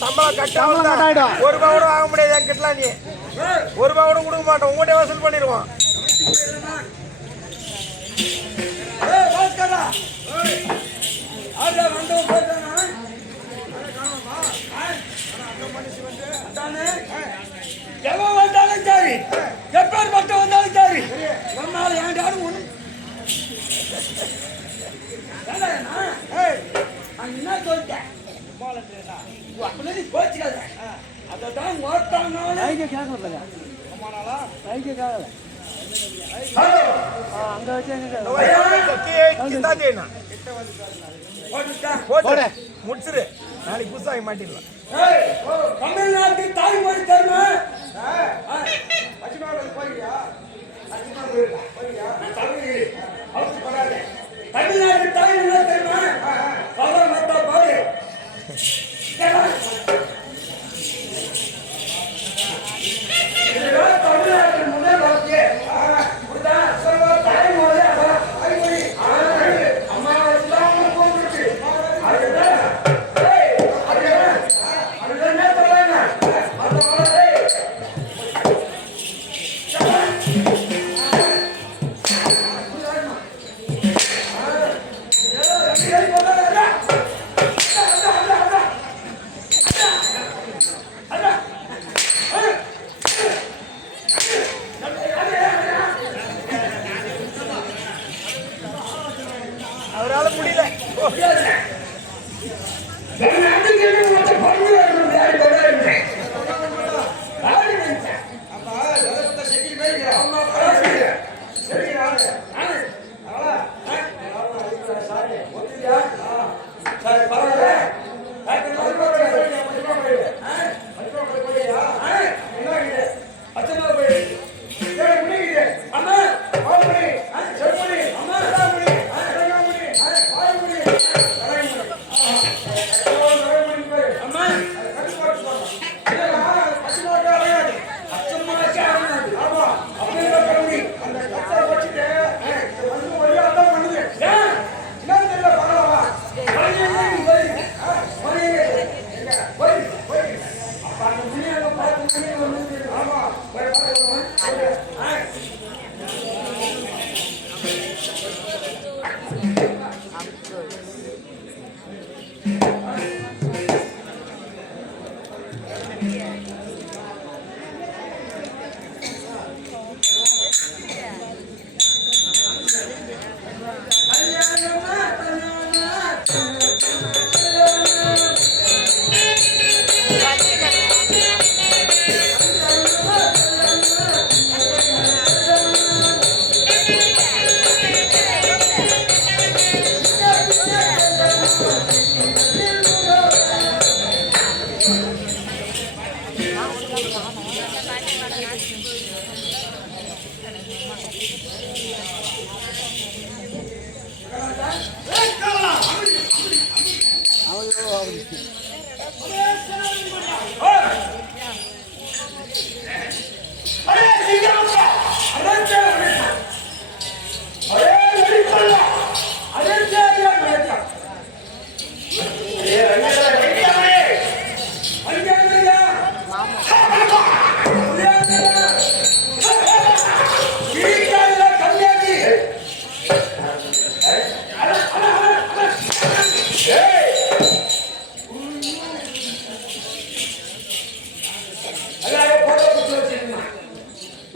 சம்பளம் கட்டாயிடும். ஒரு ரூபா கூட வாங்க முடியாது என்கிட்டலாம். நீ ஒரு ரூபா கூட கொடுக்க மாட்டோம். உங்கள்கிட்ட வசூல் பண்ணிடுவான். எவன் வந்தாலும் சரி, எப்பேர் மட்டும் வந்தாலும் சரி, ஒன்னாலும் ஏண்டாலும் ஒண்ணு என்ன சொல்லிட்டேன் போச்சுக்காத. அதான் ஓட்டாங்க முடிச்சிரு. நாளைக்கு புதுசாக மாட்டிடலாம். தமிழ்நாட்டு தாய்மொழி தருமா தமிழ்நாட்டு தாய்மொழி தருமா பாரு தமிழ்நாட்டின் முதல் வாக்கிய தாய்மொழி அம்மா போட்டு அவரால் முடியல. அம்மா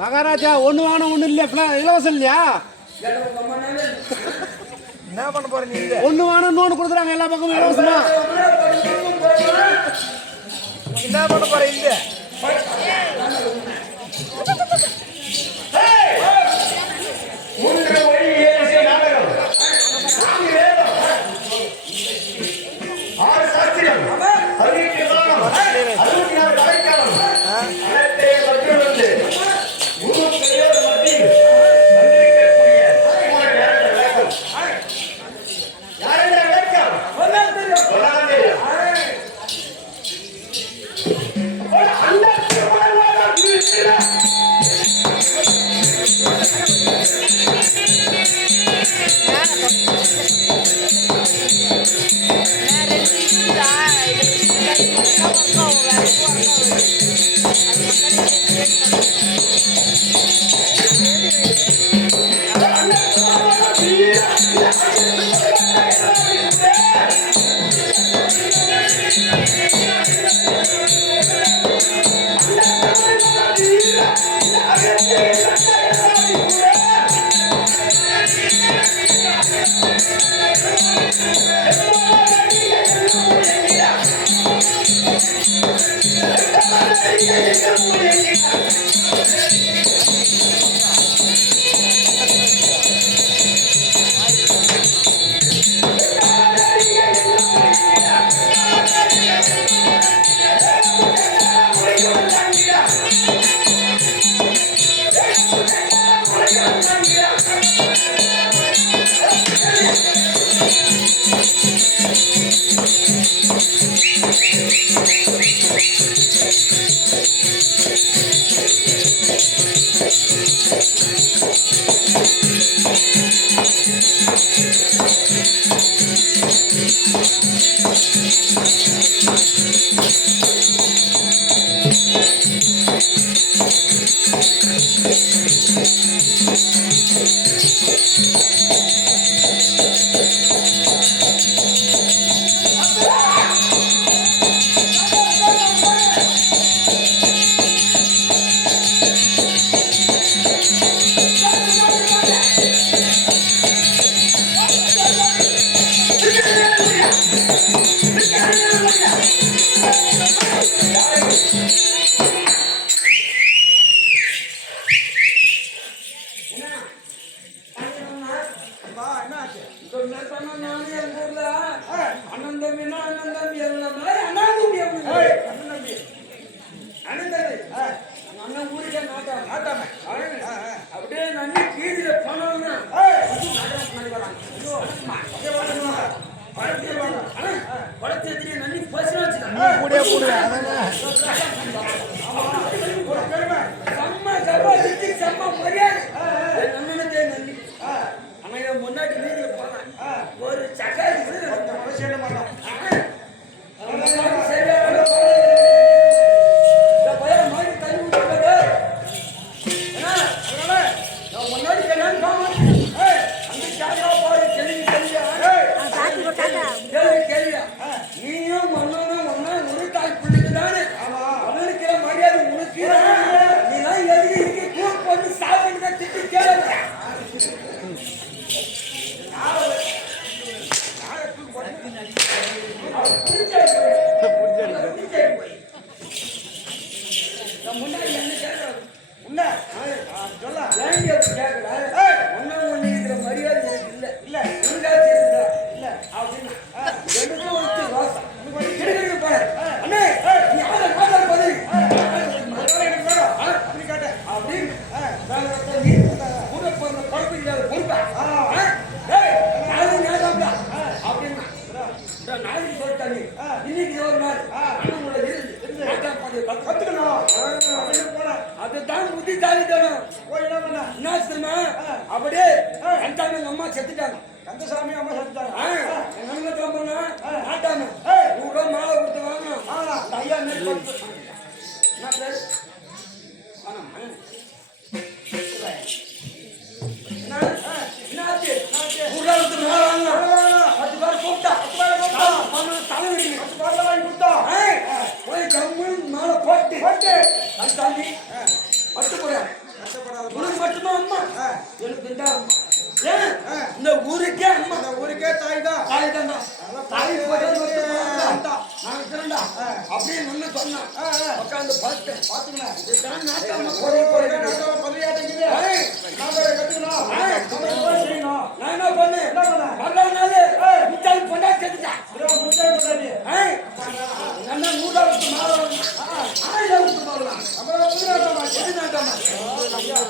மகாராஜா ஒண்ணு வாங்கினா ஒண்ணு இல்ல இலவசம் இல்லையா? என்ன பண்ண போற நீங்க? ஒண்ணு வாங்கினா இன்னொன்னு கொடுக்குறாங்க எல்லா பக்கமும் இலவசமா. என்ன பண்ண போற இங்க? அப்படியே நான் கீழே போனோம்னா படத்தை நன்றி பசங்க செம்ம கபாதிக்கு செம்ம மரியாதை நன்னனதே நன்றி. ஆனா முன்னாடி வீடியோ போனேன் ஒரு சக்காரி சரியா மாதிரி தண்ணி விட்டு முன்னாடி அந்த சாக்கா பாரு கேள்வியா நீயும் ஒன்னும் ஒன்னா ஒரு தாய் பிள்ளைக்கு தானே அவனுக்கு மரியாதை உனக்கு நீதான் எதுக்கு இருக்கு கூப் பண்ணி சாப்பிட்டு திட்டி கேளுங்க. முன்னாடி என்ன கேட்கறது உன்ன சொல்ல கேட்கல ஒன்னா ஒண்ணு இருக்கிற மரியாதை எனக்கு இல்ல இல்ல உனக்காக இருக்குதா இல்ல அப்படின்னு எடுத்து வச்சு ரோசா கிடுகிடு போற அண்ணே நீ ஆள காதல் பதில் எனக்கு வேணும் அப்படி கேட்ட அப்படின்னு நீ கூட போற பொறுப்பு இல்லாத பொறுப்பா ஏய் நானும் ஞாபகம் அப்படின்னா நாளைக்கு சொல்லிட்டாங்க இன்னைக்கு அப்படியே கந்தாமி எங்க அம்மா செத்துட்டாங்க. கந்தசாமி அம்மா செத்துட்டாங்க. எங்க அண்ணன் கிளம்புனா நாட்டாம 100 ரூபா மாலை கொடுத்து வாங்கணும். அந்த ஐயா மேல் பட்டு என்ன பேரு என்னாச்சு? 100 ரூபா கொடுத்து மாலை வாங்கணும். 10 பேர் கூப்பிட்டா தலைவலி 10 பேர் வாங்கி கொடுத்தா போய் கம்முன்னு மாலை போட்டு கந்தாமி பட்டு போறாரு. உனக்கு மட்டுமா அம்மா? எனக்கு இந்த அம்மா. ஏன் இந்த ஊருக்கே அம்மா, இந்த ஊருக்கே தாய் தான். தாய் தான். தாய் அப்படியே நம்ம சொன்னா உட்காந்து பாத்துங்களா இதுதான் நாட்டாம பதியாட்டீங்க. நான் என்ன பண்ணு வரலாறு முட்டாள் பொண்டா செத்துட்டா. என்ன 100 மாலை 1000 மாறலாம்.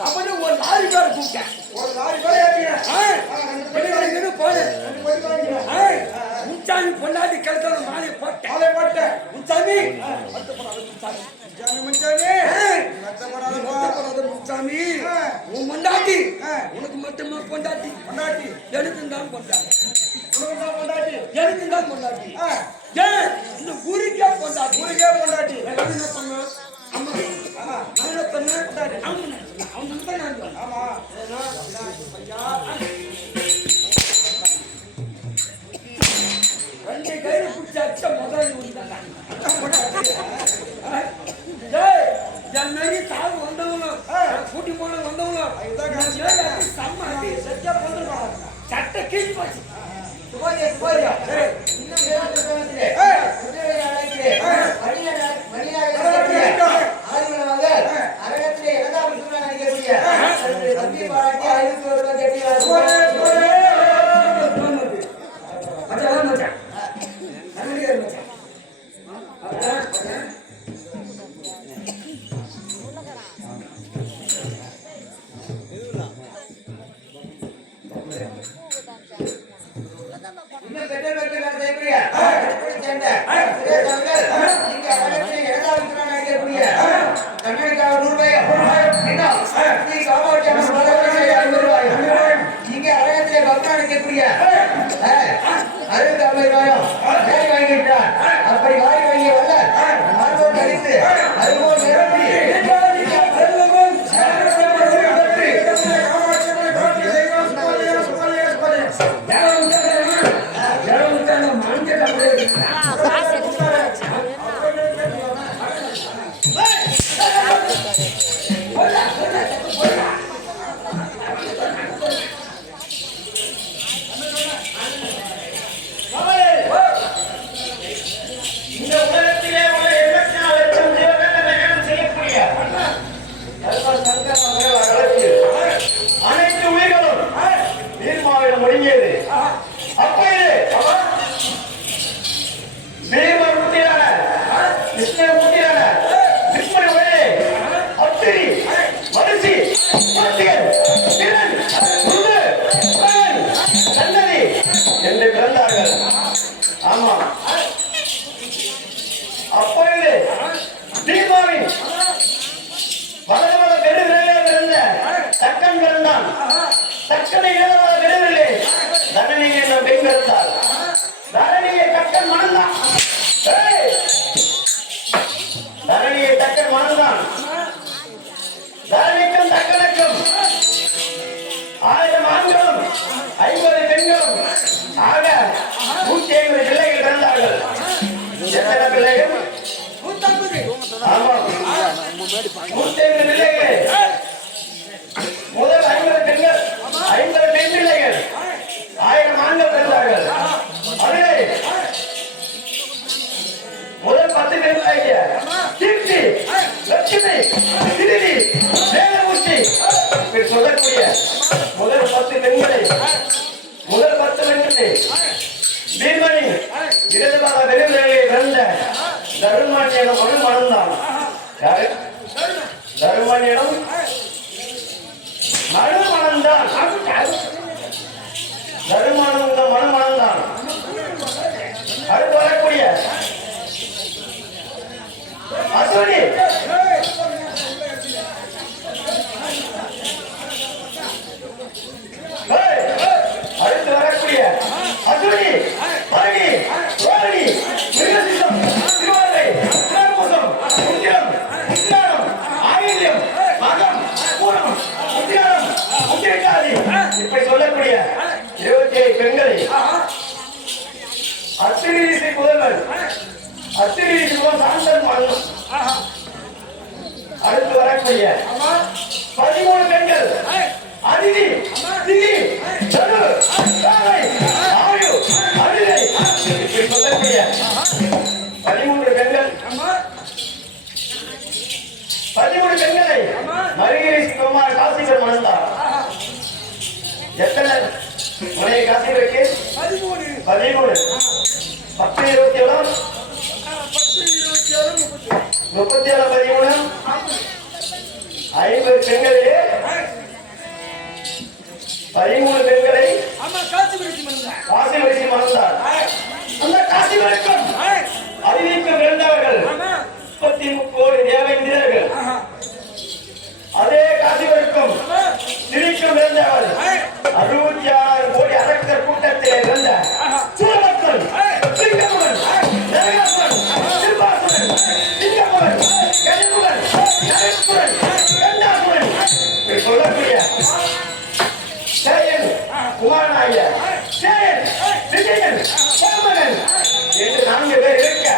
அப்படி ஒரு லாரி பேர் கூப்பிட்டேன். ஒரு லாரி பேர் முச்சாமி பொண்டாட்டி கழுத்தால மாலையை போட்டேன். முச்சாமி முச்சாமி உன் பொண்டாட்டி உனக்கு மட்டுமா பொண்டாட்டி? எனக்கு தான் பொண்டாட்டி. எனக்கு தான் பொண்டாட்டி. ஏன் இந்த ஊருக்கே பொண்டாட்டி? என்ன பண்ண அம்மா என்ன பண்ண அவன் ரெண்டு கையில பிடிச்ச முதல் என் மாரி சாவு வந்தவங்களும் கூட்டி போன வந்தவங்களும் சட்டை கீழ் போச்சு. அப்படி வாங்கி வாங்கி வல்ல அடித்து அதுபோல் நிரப்பி முதல் 50 பெண்கள் 50 பெண் பிள்ளைகள் 1000 ஆண்கள் பிறந்தார்கள். அதிலே முதல் 10 பெண் பிள்ளைகள் கீர்த்தி, லட்சுமி, திருதி, வேலமூர்த்தி சொல்லக்கூடிய முதல் 10 பெண்களை பீர்மணி இடதுபாத வெறுவிலே பிறந்த தருமானியிடம் மனு மணந்தான். யாரு? தருமானியிடம் மனு மணந்தான். தருமானம் மனு மணந்தான். அடுத்து வரக்கூடிய அசுவனி அத்திரிக்குள்ள சாந்தன் பண்ணணும். அடுத்து வரக்கூடிய 13 பெண்கள் அதிதி திதி தனு தாரை ஆயு அடிலை இப்படி சொல்லக்கூடிய 13 பெண்கள் 13 பெண்களை மருகிரி குமார் காசிகர் மணந்தார். எத்தனை முனையை காசிகருக்கு 13 10 27 37 13 50 பெண்களிலே 13 பெண்களை காசி வரிசை மணந்தார். அந்த காசி வரைக்கும் அறிவிக்க பிறந்தவர்கள் 33 கோடி தேவேந்திரர்கள். அதே காசி வரைக்கும் திரிக்கும் பிறந்தவர் 66 கோடி அரக்கர் கூட்டத்திலே இருந்த சூரபத்மன், சிங்கமுகன், நரகாசுரன், சிம்பாசுரன், சிங்கமுகன், கஜமுகன், நரேஸ்வரன், கண்டாசுரன் இப்படி சொல்லக்கூடிய சேயன், குமாரநாயர், சேயன், விஜயன், சோமகன் என்று 4 பேர் இருக்க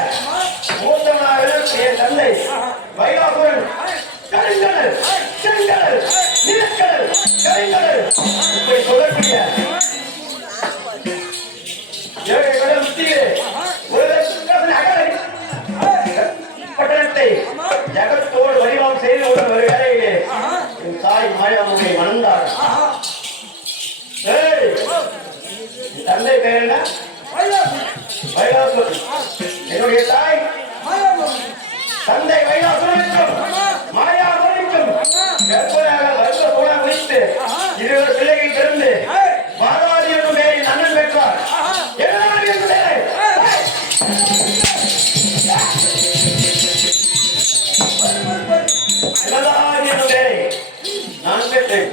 மூத்தவனாக இருக்கக்கூடிய தந்தை வைகாசுரன் கரிங்கடல், செங்கடல், நிலக்கடல், கரிங்கடல் இப்படி சொல்லக்கூடிய 7 கடல் முத்தியிலே ஒரு பட்டணத்தை ஜகத்தோடு வடிவம் செய்து கொண்ட ஒரு வேளையிலே என் தாய் மாயாமுகை மணந்தார். தந்தை பேர் என்ன? வைகாசுரன். என்னுடைய தாய் தந்தை வைகாசுரனுக்கும் மாயாசுரனுக்கும் கற்பனையாக வருஷ கூட முடித்து 20 பிள்ளைகள் பிறந்து பாரவாதி என்னும் பெயரில் அண்ணன் பெற்றார். எதனால் என்று பெயரை சிவதாதி என்னும் பெயரை நான் பெற்றேன்.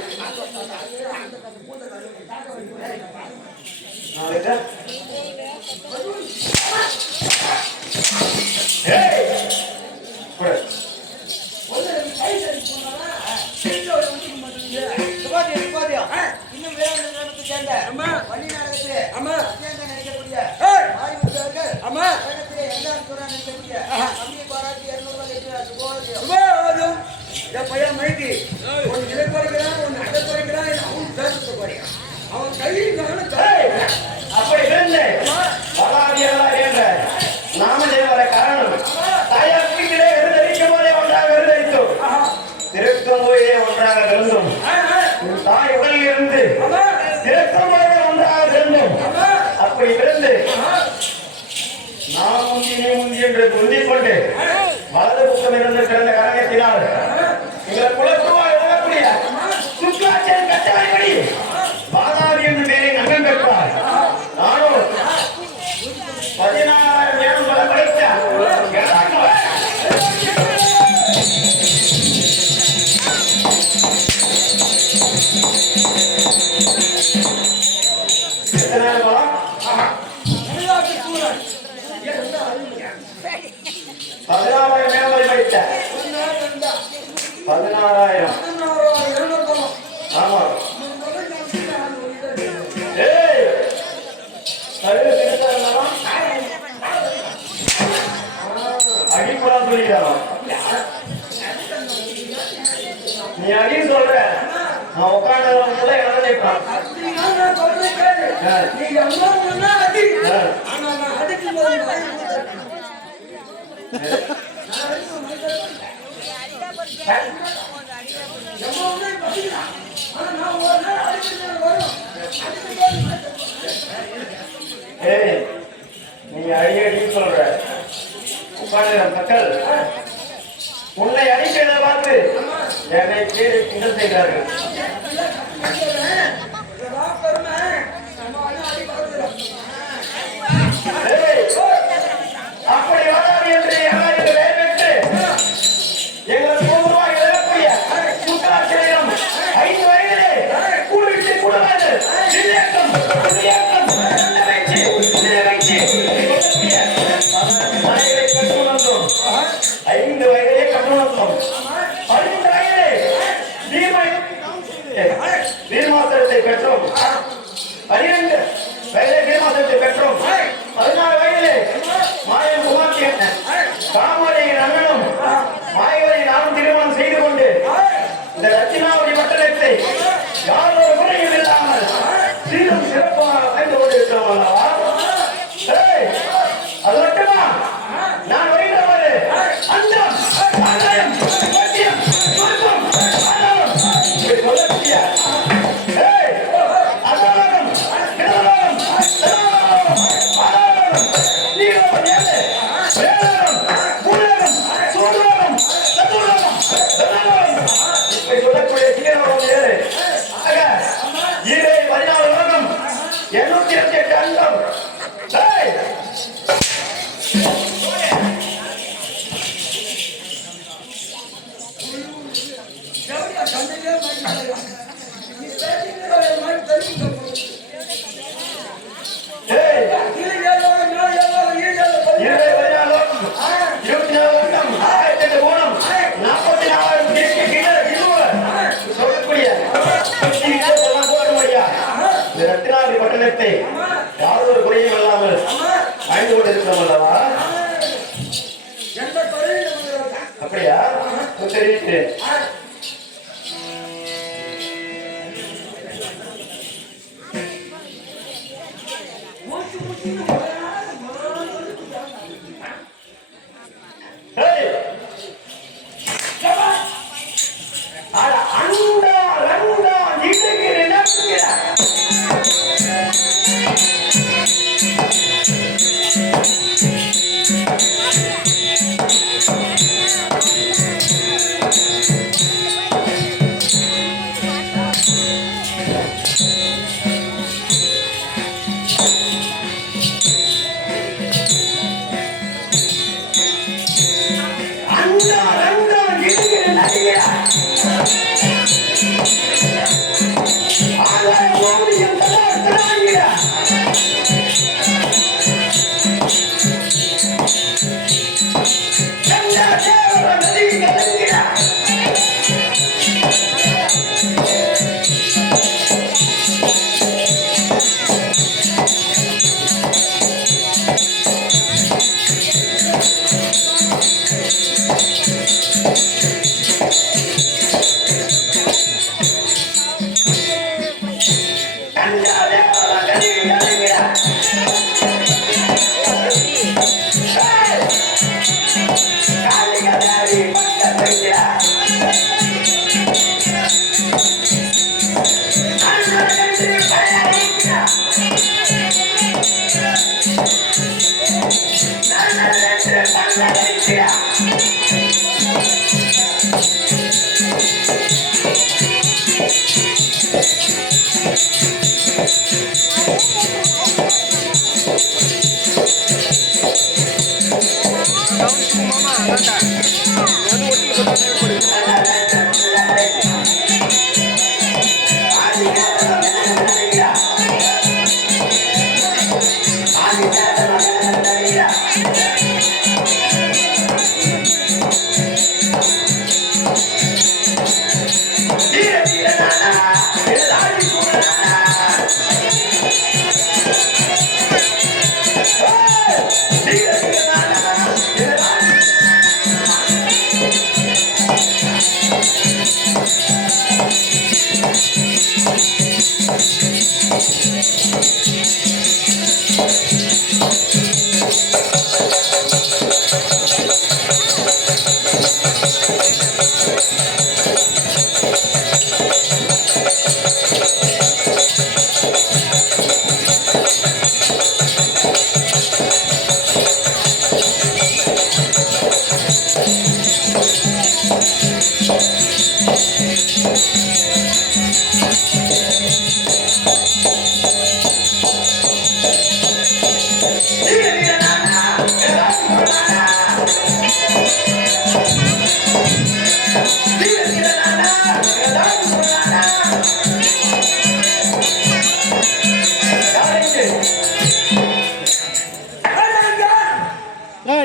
அப்படி இருந்து என்ற நாமதேவர காரணம் தாயார் வீட்டிலே விருந்தளிக்கும் போதே ஒன்றாக விருந்தளித்தோம், திருக்கும் போதே ஒன்றாக இருந்தோம். தாய் உடலில் இருந்து திருக்கும் போதே ஒன்றாக இருந்தோம். அப்படி இருந்து நான் முந்தி என்று முந்திக் கொண்டு வலது பக்கம் இருந்து பிறந்த காரணத்தினால் எங்களை குலத்துவாக எழுதக்கூடிய சுற்றாட்சியின் கட்டளைப்படி பாதாரி என்று பேரை நகன் பெற்றார். நானும் 16,000 நேரம் பல படித்த நீ அடி சொல்ற நான் உட்காந்து நினைப்பான். நீ அடி சொல்ற உட்காந்து மக்கள் உன்னை அடிக்கிறத பார்த்து என்னை கேடு கிண்டல் செய்கிறார்கள். அப்படி வராது என்று எல்லாரும் பெற்று எங்கள் பூர்வமாக எழுதக்கூடிய சுற்றாட்சியம் 5 வயதிலே கூடிட்டு கூடாது கட்டுணர்ந்தோம். 5 வயதிலே கட்டுணர்ந்தோம். 12 வயதிலே தீர்மாசத்தை பெற்றோம். 12 வயதிலே தீர்மாசத்தை பெற்றோம். 16 வயதிலே மாயம் குமார்த்தி கவனத்தை யாரொரு குறையும் இல்லாமல் வாழ்ந்து கொண்டிருக்கிறோம் அல்லவா? எந்த குறையும் அப்படியா? தெரிவிக்கிறேன்.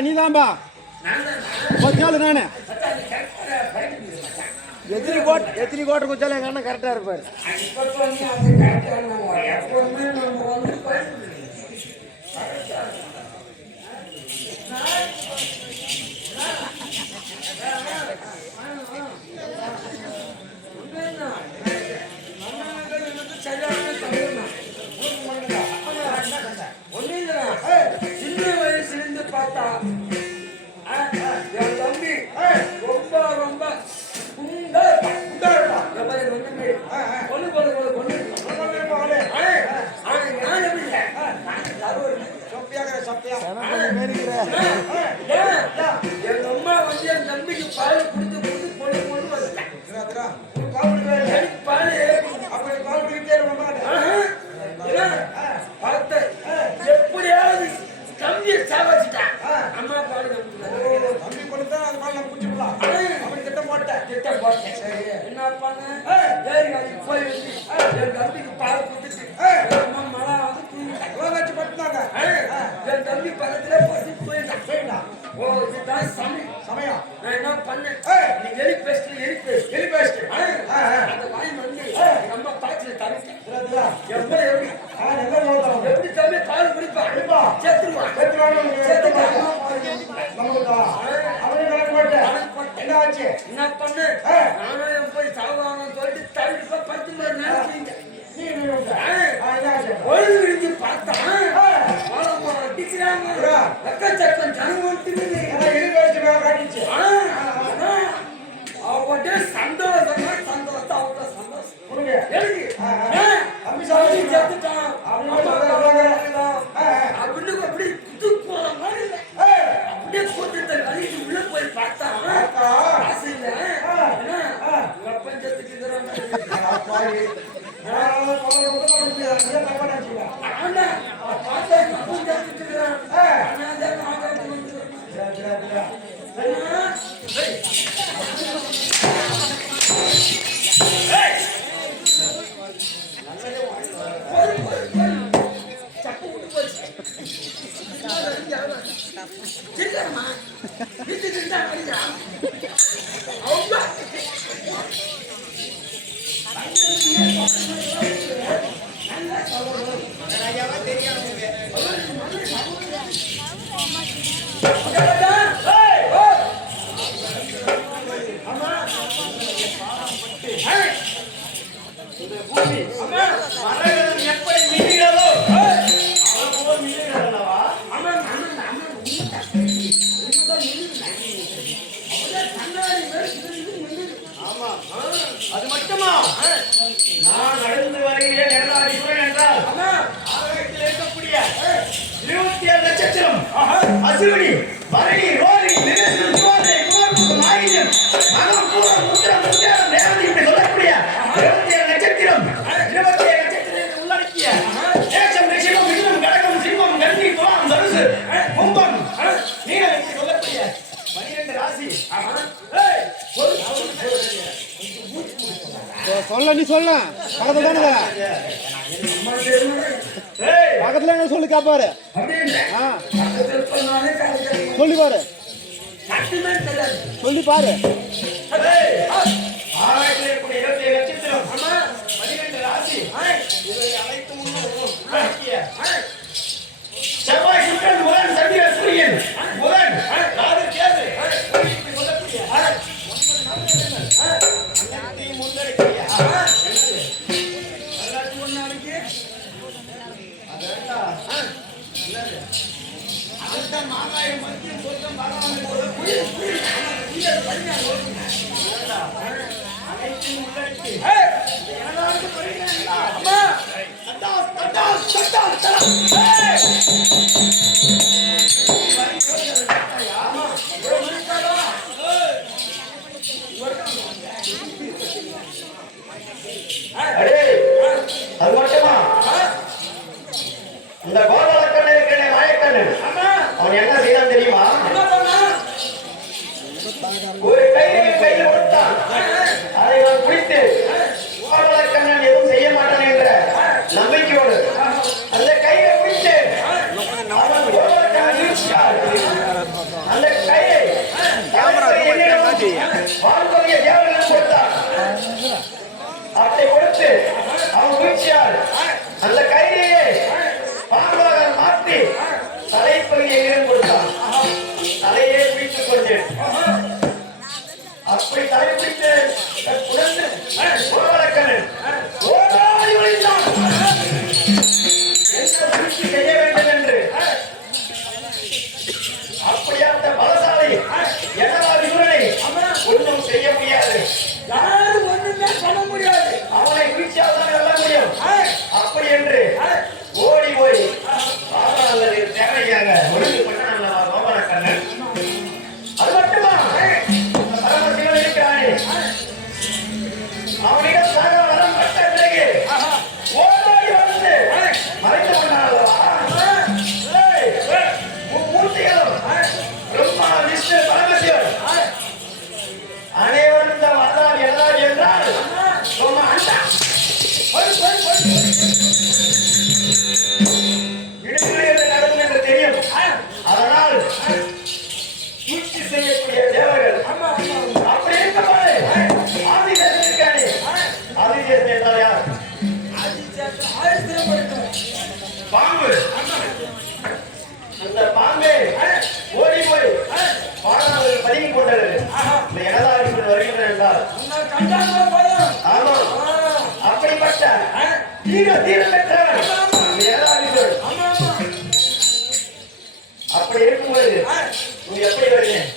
நீதான்பா கேளு நானு எத்தனை கோட்டை குச்சாலும் எங்க அண்ணன் கரெக்டா இருப்பாரு. சின்ன வயசுலேருந்து பார்த்தா என் தம்பி ரொம்ப ரொம்ப குண்டா கொண்டு நம்பர் எப்படி நம்பர் நோக்கம் எப்படி தம்பி பால் குடிப்பா செத்துருவான் அவனே கணக்கு போட்டு என்ன ஆச்சு என்ன பண்ணு நானும் போய் சாவானு சொல்லிட்டு தவிர்ப்பா 10 மணி நேரம் ஒழுங்கு விரிஞ்சு பார்த்தான் அடிக்கிறாங்க எக்கச்சக்கம் ஜனம் வந்துருக்குது காட்டிச்சு அவட்டே சந்தோஷம் அவ்வளோ சந்தோஷம் எனக்கு செத்துட்டான் அப்படின்னு அப்படி புது போற மாதிரி இல்லை அப்படியே கூட்டத்தை கழிச்சு உள்ள போய் பார்த்தான் காசு இல்லை பிரபஞ்சத்துக்கு எப்படி மின்னுகிறதோ அதுபோல் மின்னுகிறதல்லவா? ஆமா, அது மட்டுமா? நான் நடந்து வருகிறேன் நிழலாடிக்கிறேன் என்றால் ஆகாயத்தில் இருக்கக்கூடிய 27 நட்சத்திரம் அசுவினி பரணி ரோகிணி மிருகசீரிஷம் திருவாதிரை குமாரபுத்திரன் ஆயில்யம் மகம் பூரம் உத்திரம் உத்திரம் ரேவதி இப்படி சொல்லக்கூடிய 27 நட்சத்திரம் 27 நட்சத்திரத்தை உள்ளடக்கிய ஏஷம் ரிஷிகம் மிதுனம் கடகம் சிம்மம் கன்னி துலாம் தனுசு கும்பம் மீனம் இப்படி சொல்லக்கூடிய 12 ராசி. சொல்ல நீ சொல்ல பக்கத்துல தானே பக்கத்துல என்ன சொல்லி காப்பாரு சொல்லி பாரு சொல்லி பாரு ஆகாயத்தில் இருக்கக்கூடிய 27 நட்சத்திரம் 12 ராசி இவை அனைத்தும் உள்ளடக்கிய செவ்வாய் சுக்கிரன் புதன் சந்திரன் சூரியன் புதன் ராகு கேது இப்படி சொல்லக்கூடிய 9 அனைத்தையும் உள்ளடக்கிய அதுதான் மாகாயம் மத்தியம் சொர்க்கம் பகவான் அனைத்தையும் உள்ளடக்கி எல்லாருக்கும் படிக்கிறீங்களா? தட்டாஸ் தட்டாஸ் தட்டாஸ் தட்டாஸ் அது மட்டுமா? இந்த கோபாலக்கண்ணன் இருக்கிற மாயக்கண்ணன் அவன் என்ன செய்தான் தெரியுமா? ஒரு கையில் கொடுத்தான். அதை நான் குடித்து கோபாலக்கண்ணன் எதுவும் செய்ய மாட்டான் என்ற நம்பிக்கையோடு அந்த கையை குடித்து அவன் கோபாலக்கண்ணன் வீழ்ச்சியார். அந்த கையை வாழ்க்கைய தேவர்களுக்கு கொடுத்தான். அப்படி கொடுத்து அவன் வீழ்ச்சியார் அந்த கையிலேயே பாம்பாக மாற்றி தலைப்பகுதியை இடம் கொடுத்தான். தலையே பிடித்துக் கொண்டு அப்படி தலை பிடித்து குழந்தை கோபாலக்கண்ணன் ஓடாடி ஒளிந்தான். என்ன பிடித்து செய்ய வேண்டும் என்று அப்படியாட்ட பலசாலை எடவாடி சூழலை ஒன்றும் செய்ய முடியாது. யாரும் ஒண்ணுமே பண்ண முடியாது. அவனை வீழ்ச்சியாக தான் வெல்ல முடியும். அப்படி என்று பாம்பு அந்த பாம்பே ஓடி போய் பாடாமல் பதுங்கி கொண்டது இந்த இடதாரிக்குள் வருகின்றன என்றால் ஆமாம் அப்படிப்பட்ட தீரம் பெற்றவன் இந்த இடதாரிக்குள் அப்படி இருக்கும்போது நீ எப்படி வருகிறேன்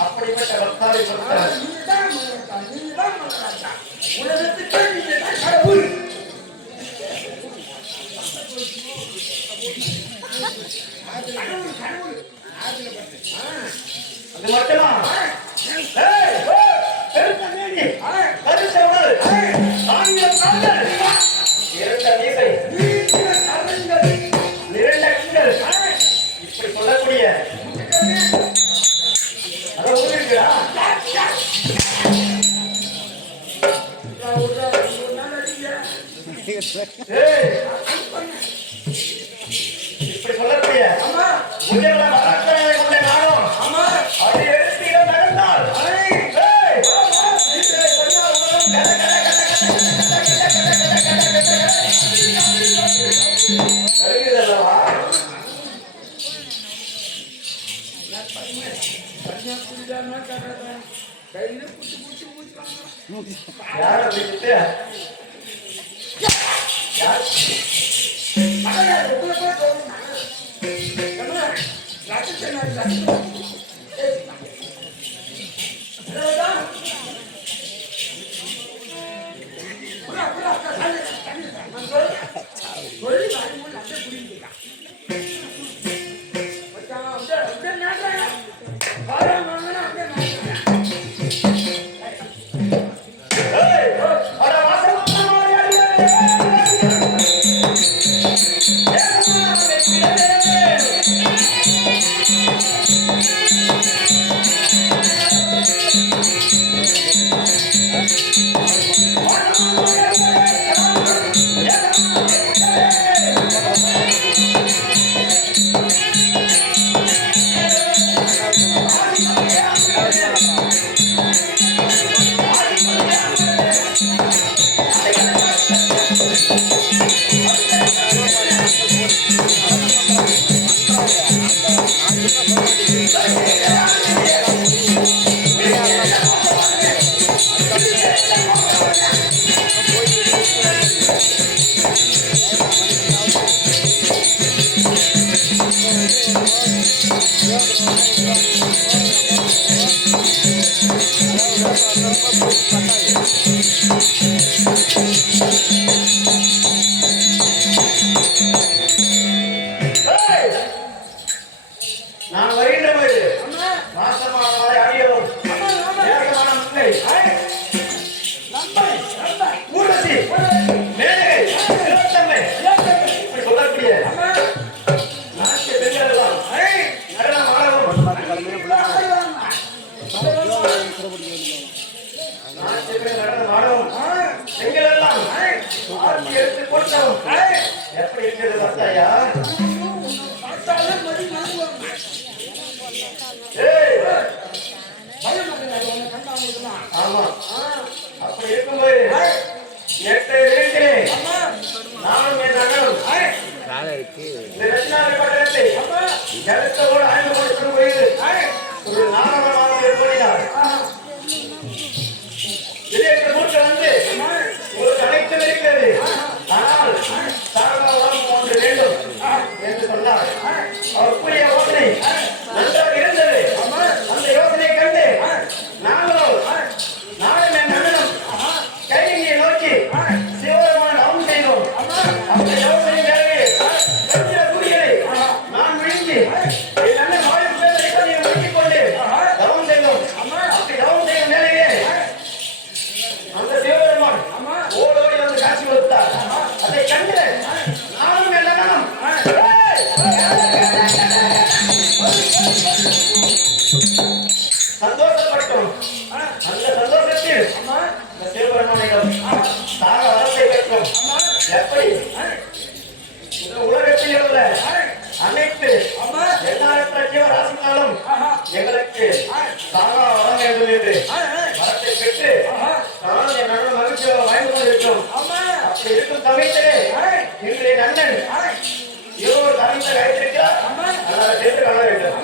அப்படிப்பட்ட பக்தாவை அது மட்டுமா இப்படி சொல்லக்கூடிய அதை ஊருக்குறா இப்படி சொல்லக்கூடிய உயர்ந்த மரக்கரை கொண்ட நானும் அது எடுத்திடம் நடந்தால் வருகிறதல்லவா யார விட்டு தோட்டம் எப்படி இருக்கிறது பார்த்தாயா? பார்த்தாலே மதி மறந்துவாங்க. ஏய், பயம் இல்லை, உன்னை கண்டா அவங்களுக்குலாம். ஆமா, அப்படி இருக்கும்போது நேற்று வீட்டிலே நானும் என் அண்ணனும் இந்த ரத்னாவரி பட்டணத்தை ஜலத்தோடு ஆய்வு கொடுத்து போயிரு ஒரு நாடகமாக ஏற்படுத்தினார். இதற்கு மூச்சு வந்து உங்களுக்கு அனைத்தும் இருக்கிறது, ஆனால் தாராளம் ஒன்று வேண்டும் என்று சொன்னார். அவர் கூறிய யோசனை நன்றாக இருந்தது. அந்த யோசனையை கண்டு நாங்களும் என் அண்ணனும் கையை நோக்கி சிவபெருமான தவம் செய்தோம். அந்த யோசனை வேலையை கூறியதை நான் விழுங்கி என் அண்ணன் வாயில் பேரை முடித்துக் கொண்டு தவம் செய்தோம். அப்படி தவம் செய்யும் வேலையே அந்த சிவபெருமான் ஓடோடி வந்து காட்சி கொடுத்தார். அதை கண்டு நானும் என் அண்ணனும் சந்தோஷப்பட்டோம். அந்த சந்தோஷத்தில் இந்த சிவபெருமானிடம் தாக வரத்தை பெற்றோம். எப்படி இந்த உலகத்தில் உள்ள அனைத்து எண்ணாயிரத்த ஜீவராசினாலும் எங்களுக்கு தாக வர வேண்டும் என்று வரத்தை பெற்று நானும் என் அண்ணன் மகிழ்ச்சியாக வாழ்ந்து கொண்டிருக்கிறோம். அப்படி இருக்கும் சமயத்திலே இன்று என் அண்ணன் இருவர் தரத்தை வைத்திருக்கிறார். அதனால சேர்த்து காண வேண்டும்.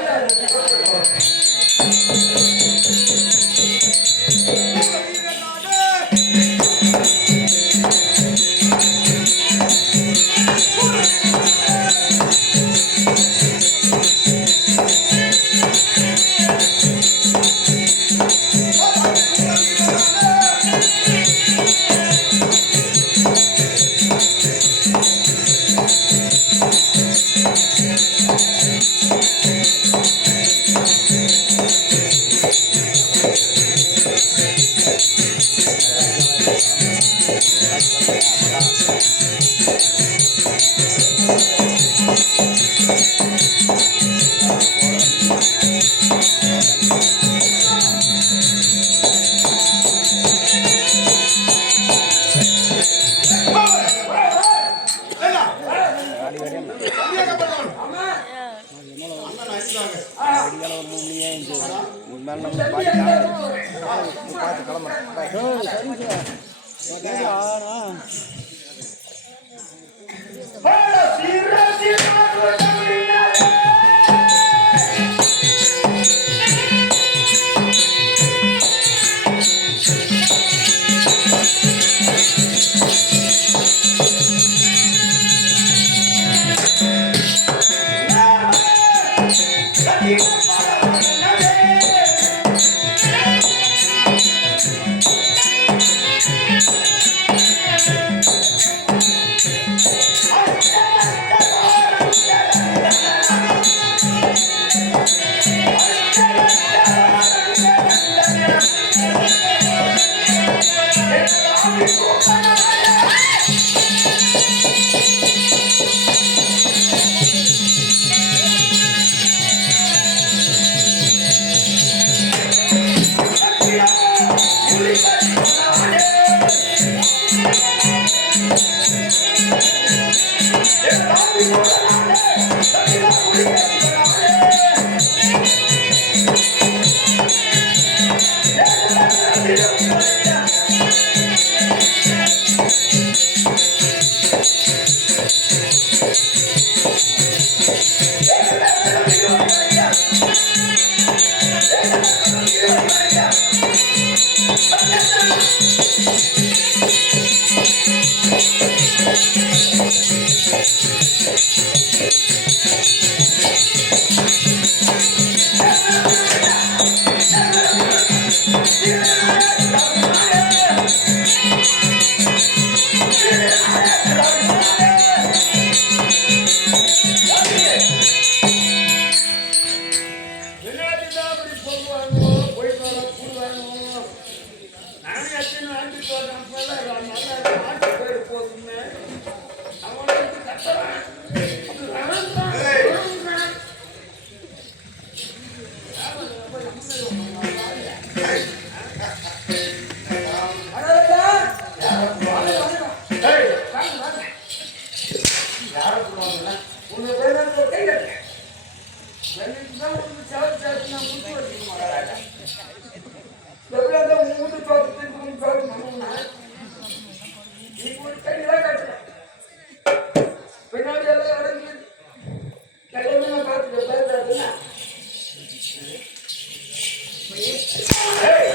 ஏய்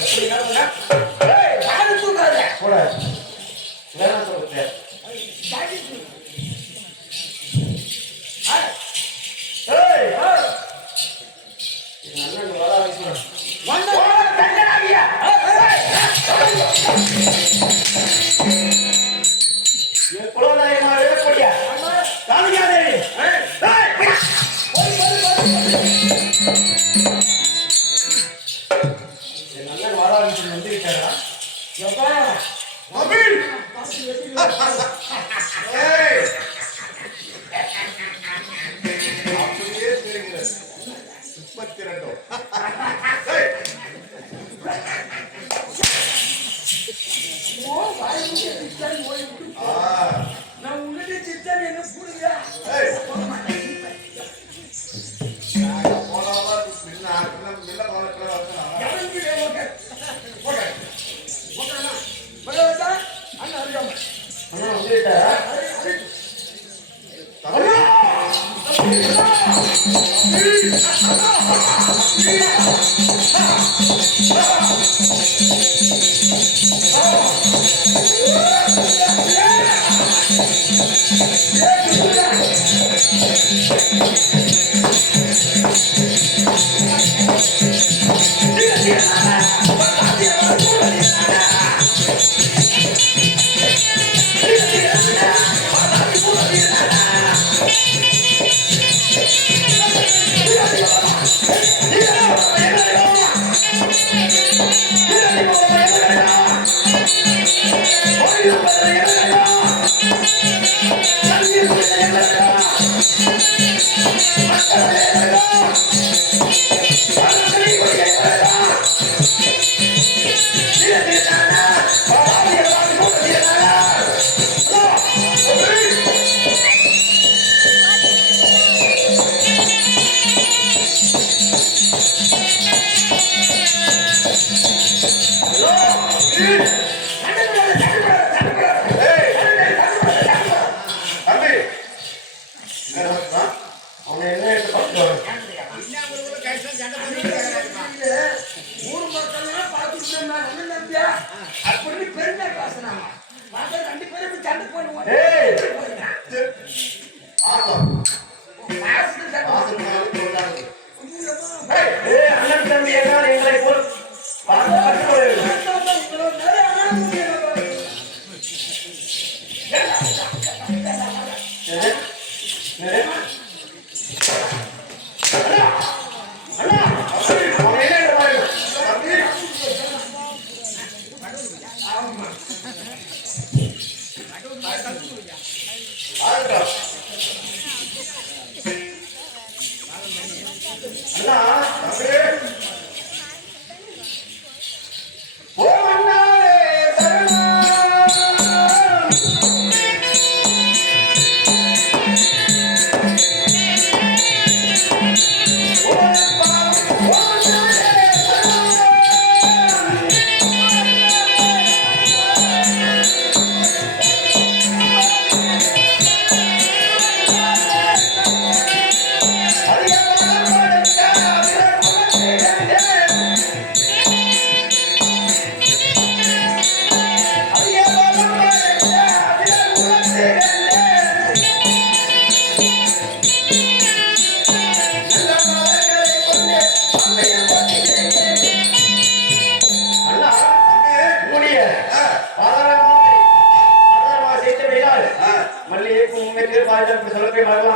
நீ என்ன பண்ண? ஏய் யாரு தூக்காத போட வேணா சொல்லுங்க ஏய் இது நல்ல வர ஆரம்பிச்சு வந்த கண்டனாகியா ये पुरो ना ये मारे पड़िया काल क्या दे ये नल्ला वाला भी नंदी विचारा எப்பா அபி ஏய் அப்படியே தெரியுங்க 32 ஏய் ஓ வாய் சித்தன் ஓய் நான் உன்கிட்ட சித்தன் என்ன புடுங்க ஏய் நான் போலாமா மில்ல மில்ல போறதுல வரணும் எவனுக்கு ஓகே ஓகே ஓகேனா பரவாயில்லை அண்ணா அருகாம அண்ணா வந்துட்டா தம்பி அவனை என்ன எடுத்து பார்த்து ஊர் மக்கள்லாம் பார்த்துட்டு இருந்தாங்க என்ன நம்பியா அப்படின்னு பெருமை பேசுனாங்க பார்த்தா ரெண்டு பேரும் சண்டை போடுவோம் ஏய் ஆசம் மாசத்துக்கு சண்டை ஆசம் போறாங்க ஏய் அண்ணன் தம்பி எல்லாம் எங்களை போல் பார்த்து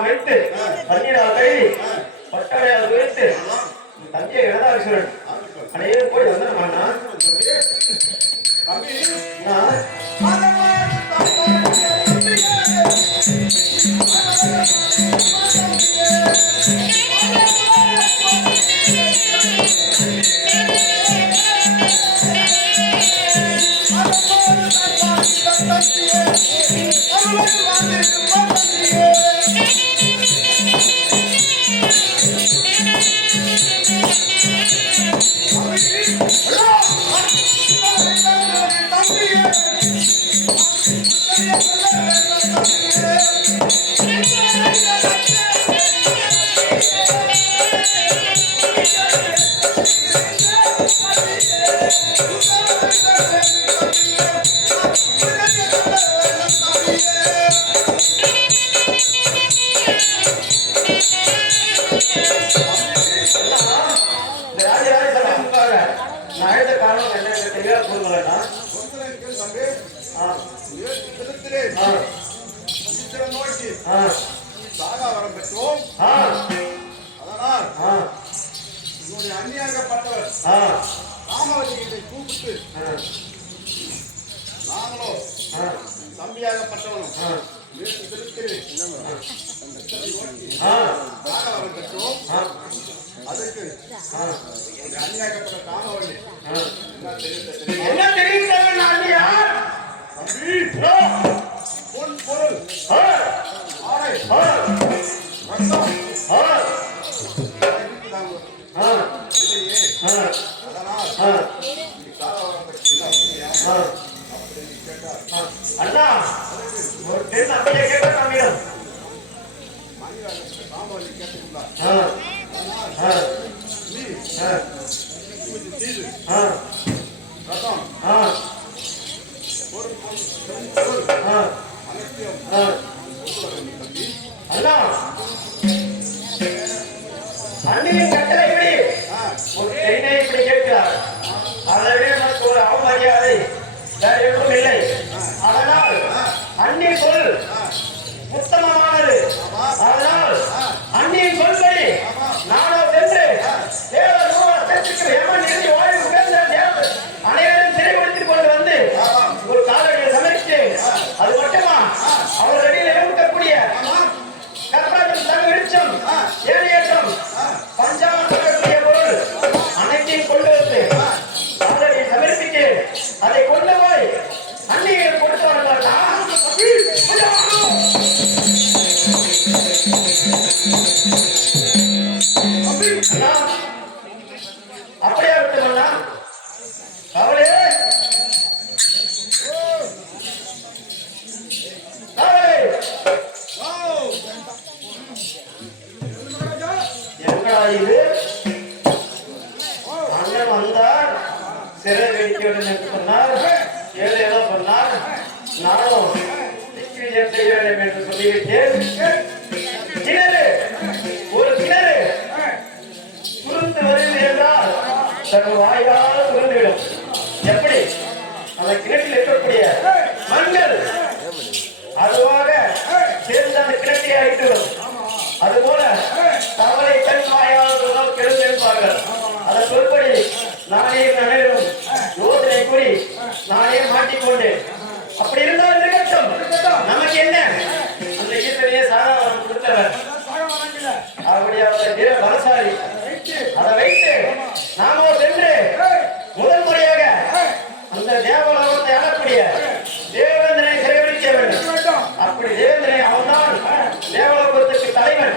வைத்து பன்னீரால் கை பட்டடையால் வைத்து தந்தையை இடதாசன் அனைவரும் போய் வந்து நம்ம Yeah. இந்த ராஜராஜ சபைக்காக நான் எழுத காரணம் என்ன தெளிவா கூறுங்களா? நோக்கி ஆ சாகா வரம் பெற்றோம். ஆ அதனால் ஆ உன்னுடைய அந்நியாகப்பட்டவர் ஆ ராமவதியை கூப்பிட்டு நாங்களும் தம்பியாகப்பட்டவனும் சாகவரம் பெற்றோம். அதுக்கு அந்நியாகப்பட்ட காமவழி என்ன தெரியும் நாட்டியார்? தம்பி ஓ பொன் பொருள் ஆ ஆடை ஆ ரத்தம் ஆ ஆ இதையே ஆ அதனால் ஆ சாகவரம் பெற்ற அண்ணா ஒரு பெண் அப்படியே கேட்ட தமிழம் காமவழி கேட்டுள்ளார். ஆ ஆ நீ ஆ செய்து ஆ ரத்தம் ஆ பொருள் பொருள் ஆ அனைத்தையும் ஆ அண்ணா அண்ணியின் கட்டளை இப்படி ஒரு பெண்ணை இப்படி கேட்கிறார். அதை விட எனக்கு ஒரு அவமரியாதை வேற எதுவும் இல்லை. அதனால் அண்ணி சொல் உத்தமமானது. அதனால் அண்ணியின் சொல்படி நானோ சென்று தேவ ரூபத்திற்கு எமன் இறுதி வாயு உகந்த தேவ அனைவரும் சிறைப்படுத்திக் கொண்டு வந்து ஒரு காலடியை சமர்ப்பித்து அது மட்டுமா அவர் அடியில் இருக்கக்கூடிய கற்பகம் தன் விருட்சம் ஏழியேற்றம் பஞ்சாமக்கூடிய பொருள் அனைத்தையும் கொண்டு வந்து காலடியை சமர்ப்பித்து அதை கொண்டு போய் அன்னியை கொடுத்து வரலாம். அப்படியே விட்டுக்கொள்ளா கவலையே என்னடா இது? அண்ணன் வந்தார், சிறை வெடிக்க வேண்டும் என்று சொன்னார், ஏதோ சொன்னார். நானும் திக்விஜயம் செய்ய வேண்டும் என்று சொல்லிவிட்டேன். கிணறு ஒரு கிணறு சுருந்து வருது என்றால் தன் வாயால் சுருந்துவிடும். எப்படி? அந்த கிணற்றில் இருக்கக்கூடிய மண்கள் அதுவாக சேர்ந்து அந்த கிணற்றை அழித்துவிடும். அதுபோல தவறை தன் வாயால் கெடுத்திருப்பார்கள். அதை சொல்படி நானே நகரும் யோசனை கூறி நானே மாட்டிக்கொண்டேன். அப்படி இருந்தால் இருக்கட்டும், நமக்கு என்ன? அந்த ஈசனையே சாதாரணம் கொடுத்தவர். அப்படி அவர் வீர பலசாலி. அதை வைத்து நாமோ சென்று முதல் முறையாக அந்த தேவலோகத்தை ஆளக்கூடிய தேவேந்திரனை சிறைபிடிக்க வேண்டும். அப்படி தேவேந்திரனை அவன்தான் தேவலோகத்துக்கு தலைவன்.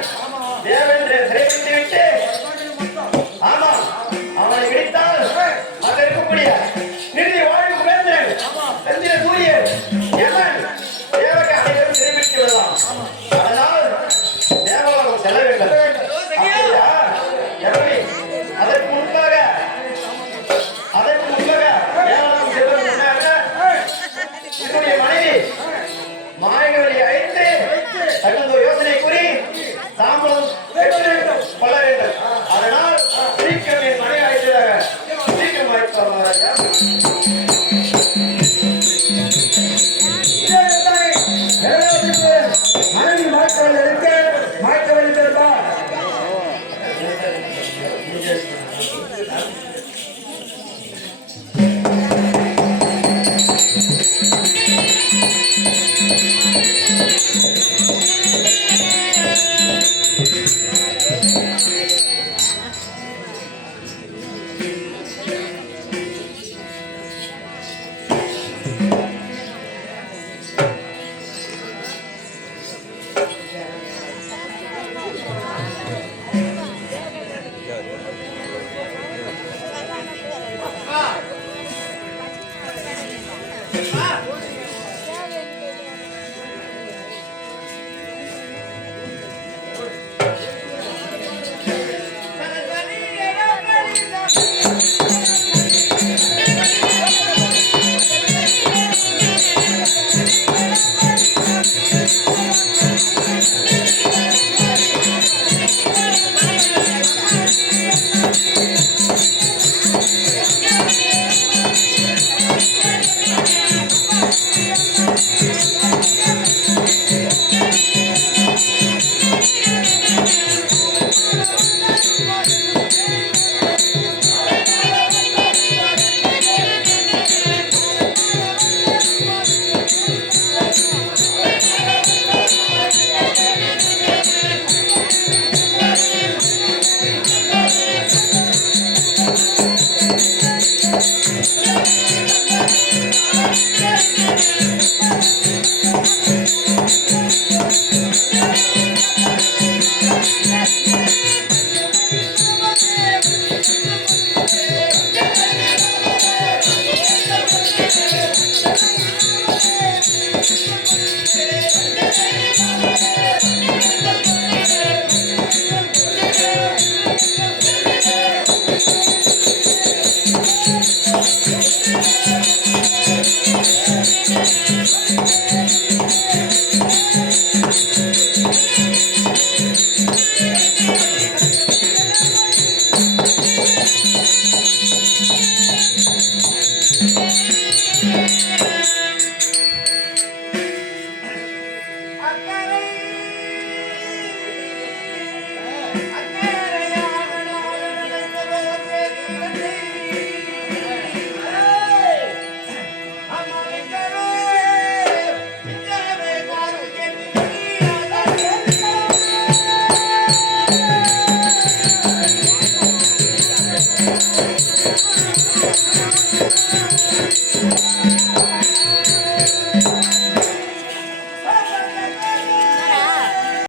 தேவேந்திரனை சிறைபிடித்து விட்டு ஆமா அவனை விடுத்தால்